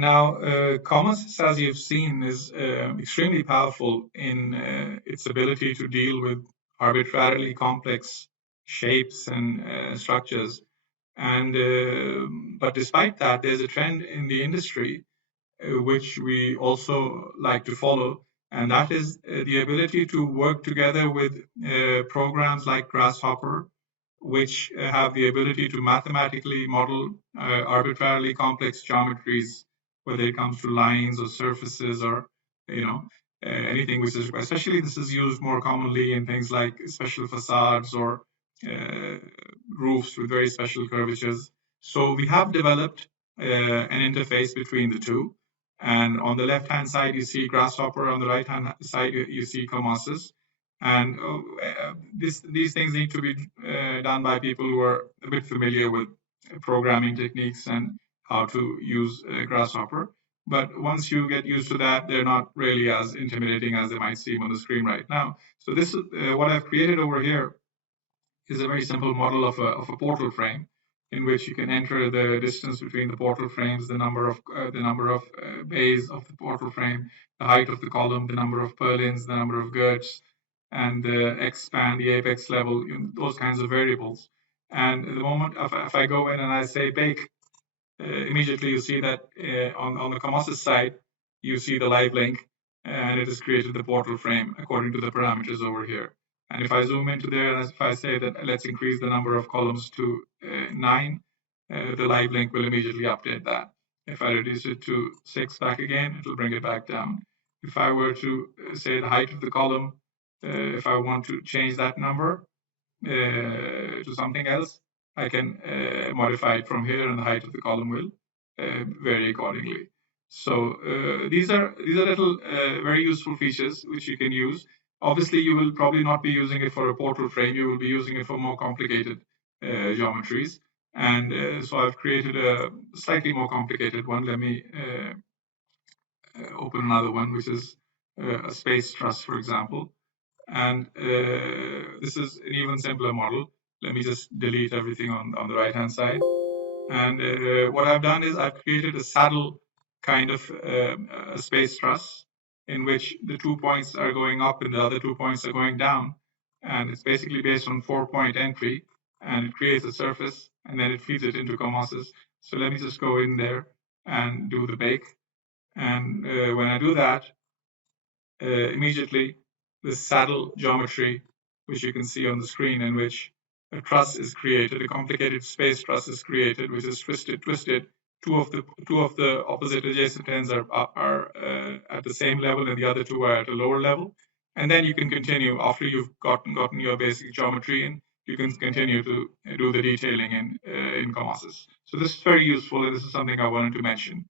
Now, Comosys, as you've seen, is extremely powerful in its ability to deal with arbitrarily complex shapes and structures. And but despite that, there's a trend in the industry which we also like to follow, and that is the ability to work together with programs like GrassHopper, which have the ability to mathematically model arbitrarily complex geometries, whether it comes to lines or surfaces or anything which is, especially this is used more commonly in things like special facades or uh, roofs with very special curvatures. So we have developed an interface between the two. And on the left-hand side, you see Grasshopper. On the right-hand side, you see Comosys. And these things need to be done by people who are a bit familiar with programming techniques and how to use Grasshopper. But once you get used to that, they're not really as intimidating as they might seem on the screen right now. So this is what I've created over here is a very simple model of a portal frame in which you can enter the distance between the portal frames, the number of bays of the portal frame, the height of the column, the number of purlins, the number of girts, and the X span, the apex level, those kinds of variables. And the moment if I go in and I say bake, immediately you see that on the Comosys side, you see the live link, and it has created the portal frame according to the parameters over here. And if I zoom into there, and if I say that let's increase the number of columns to 9, the live link will immediately update that. If I reduce it to 6 back again, it will bring it back down. If I were to say the height of the column, if I want to change that number to something else, I can modify it from here, and the height of the column will vary accordingly. So these are little very useful features which you can use. Obviously, you will probably not be using it for a portal frame. You will be using it for more complicated geometries. And so I've created a slightly more complicated one. Let me open another one, which is a space truss, for example. And this is an even simpler model. Let me just delete everything on the right-hand side. And what I've done is I've created a saddle kind of a space truss in which the 2 points are going up and the other 2 points are going down. And it's basically based on 4-point entry, and it creates a surface, and then it feeds it into Comosys. So let me just go in there and do the bake. And when I do that, immediately the saddle geometry, which you can see on the screen, in which a truss is created, a complicated space truss is created, which is twisted. Two of the opposite adjacent ends are at the same level, and the other two are at a lower level. And then you can continue after you've gotten your basic geometry in. You can continue to do the detailing in Comosys. So this is very useful, and this is something I wanted to mention.